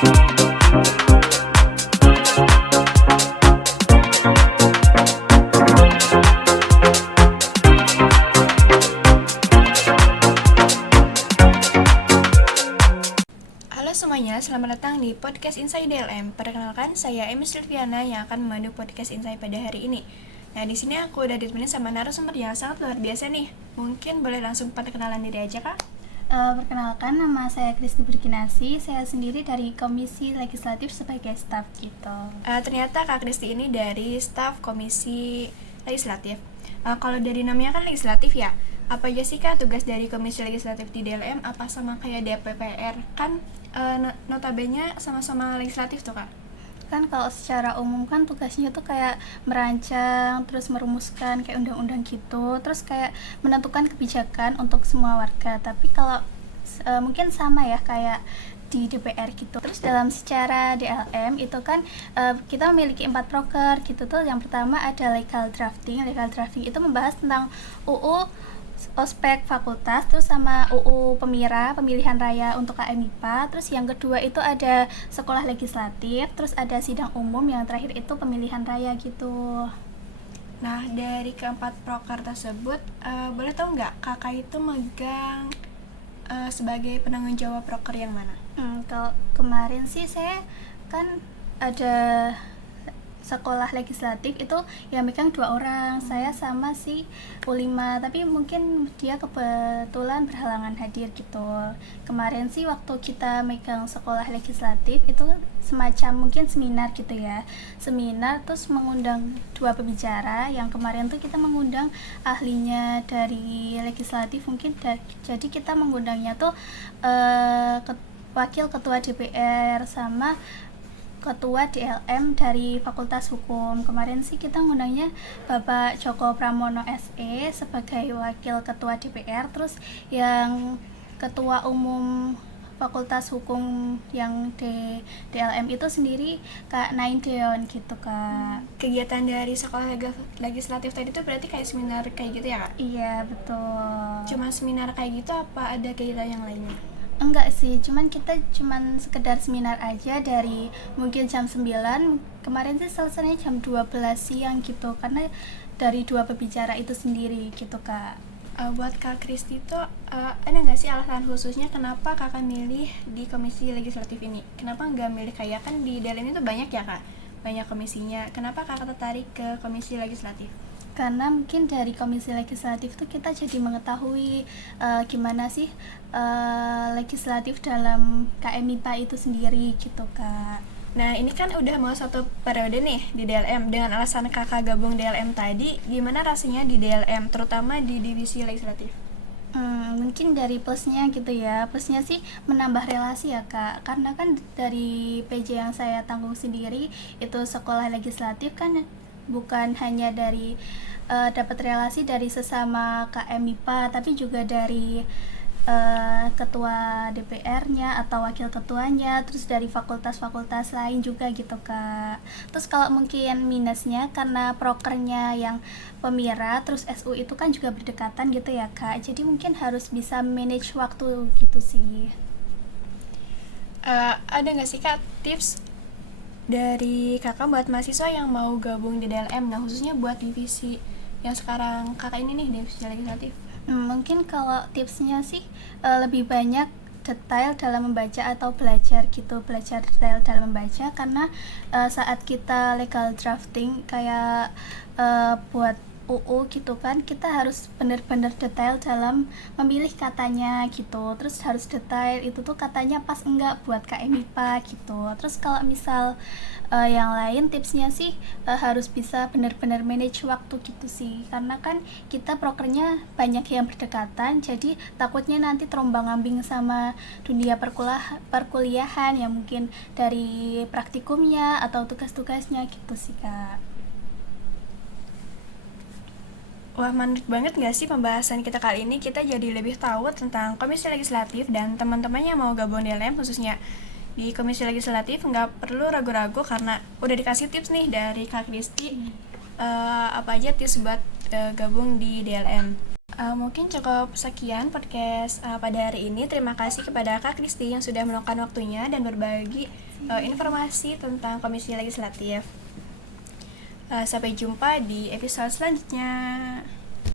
Halo semuanya, selamat datang di Podcast Insai DLM. Perkenalkan, saya Emi Silviana yang akan memandu Podcast Insai pada hari ini. Nah, di sini aku udah ditemenin sama narasumber yang sangat luar biasa nih. Mungkin boleh langsung perkenalan diri aja, Kak? Perkenalkan, nama saya Kristi Berkinasi. Saya sendiri dari Komisi Legislatif sebagai staf gitu. Ternyata Kak Kristi ini dari staf Komisi Legislatif. Kalau dari namanya kan legislatif ya, apa aja sih Kak tugas dari Komisi Legislatif di DLM? Apa sama kayak DPR? Kan notabene sama-sama legislatif tuh Kak. Kan kalau secara umum kan tugasnya tuh kayak merancang, terus merumuskan kayak undang-undang gitu, terus kayak menentukan kebijakan untuk semua warga. Tapi kalau mungkin sama ya kayak di DPR gitu. Terus dalam secara DLM itu kan kita memiliki 4 proker gitu tuh. Yang pertama ada legal drafting. Legal drafting itu membahas tentang UU ospek fakultas, terus sama UU pemilihan raya untuk KMIPA. Terus yang kedua itu ada sekolah legislatif, terus ada sidang umum, yang terakhir itu pemilihan raya gitu. Nah, dari keempat proker tersebut, boleh tahu nggak kakak itu megang sebagai penanggung jawab proker yang mana? Kalau kemarin sih saya kan ada sekolah legislatif itu yang megang 2 orang, saya sama si U5, tapi mungkin dia kebetulan berhalangan hadir gitu. Kemarin sih waktu kita megang sekolah legislatif itu semacam mungkin seminar gitu ya, seminar terus mengundang 2 pembicara. Yang kemarin tuh kita mengundang ahlinya dari legislatif mungkin, jadi kita mengundangnya tuh wakil ketua DPR sama ketua DLM dari Fakultas Hukum. Kemarin sih kita ngundangnya Bapak Joko Pramono SE sebagai wakil ketua DPR, terus yang ketua umum Fakultas Hukum yang di DLM itu sendiri Kak Nain Deon gitu Kak. Kegiatan dari sekolah legislatif tadi tuh berarti kayak seminar kayak gitu ya Kak? Iya betul. Cuma seminar kayak gitu apa ada kegiatan yang lainnya? Enggak sih, kita cuman sekedar seminar aja dari mungkin jam 9, kemarin sih selesainya jam 12 siang gitu, karena dari 2 pembicara itu sendiri gitu Kak. Buat Kak Kristi tuh ada nggak sih alasan khususnya kenapa kakak milih di komisi legislatif ini? Kenapa nggak milih kayak kan di DLM itu banyak ya Kak, banyak komisinya, kenapa kakak tertarik ke komisi legislatif? Karena mungkin dari komisi legislatif tuh kita jadi mengetahui gimana sih legislatif dalam KMIPA itu sendiri gitu Kak. Nah ini kan udah mau 1 periode nih di DLM. Dengan alasan kakak gabung DLM tadi, gimana rasanya di DLM, terutama di divisi legislatif? Mungkin dari plusnya gitu ya, plusnya sih menambah relasi ya Kak, karena kan dari PJ yang saya tanggung sendiri itu sekolah legislatif kan bukan hanya dari dapat relasi dari sesama KMIPA, tapi juga dari ketua DPR-nya atau wakil ketuanya, terus dari fakultas-fakultas lain juga gitu Kak. Terus kalau mungkin minusnya karena prokernya yang pemira, terus SU itu kan juga berdekatan gitu ya Kak, jadi mungkin harus bisa manage waktu gitu sih. Ada nggak sih Kak tips dari kakak buat mahasiswa yang mau gabung di DLM, nah khususnya buat divisi yang sekarang kakak ini nih, divisi legislatif? Mungkin kalau tipsnya sih lebih banyak detail dalam membaca atau belajar detail dalam membaca, karena saat kita legal drafting kayak buat UU gitu kan, kita harus benar-benar detail dalam memilih katanya gitu, terus harus detail itu tuh katanya pas enggak buat KMIPA gitu. Terus kalau misal yang lain tipsnya sih harus bisa benar-benar manage waktu gitu sih, karena kan kita prokernya banyak yang berdekatan, jadi takutnya nanti terombang-ambing sama dunia perkuliahan yang mungkin dari praktikumnya atau tugas-tugasnya gitu sih Kak. Wah, menarik banget gak sih pembahasan kita kali ini? Kita jadi lebih tahu tentang komisi legislatif, dan teman-teman yang mau gabung di LM khususnya di komisi legislatif nggak perlu ragu-ragu karena udah dikasih tips nih dari Kak Kristi apa aja tips buat gabung di DLM. Mungkin cukup sekian podcast pada hari ini. Terima kasih kepada Kak Kristi yang sudah meluangkan waktunya dan berbagi informasi tentang Komisi Legislatif. Sampai jumpa di episode selanjutnya.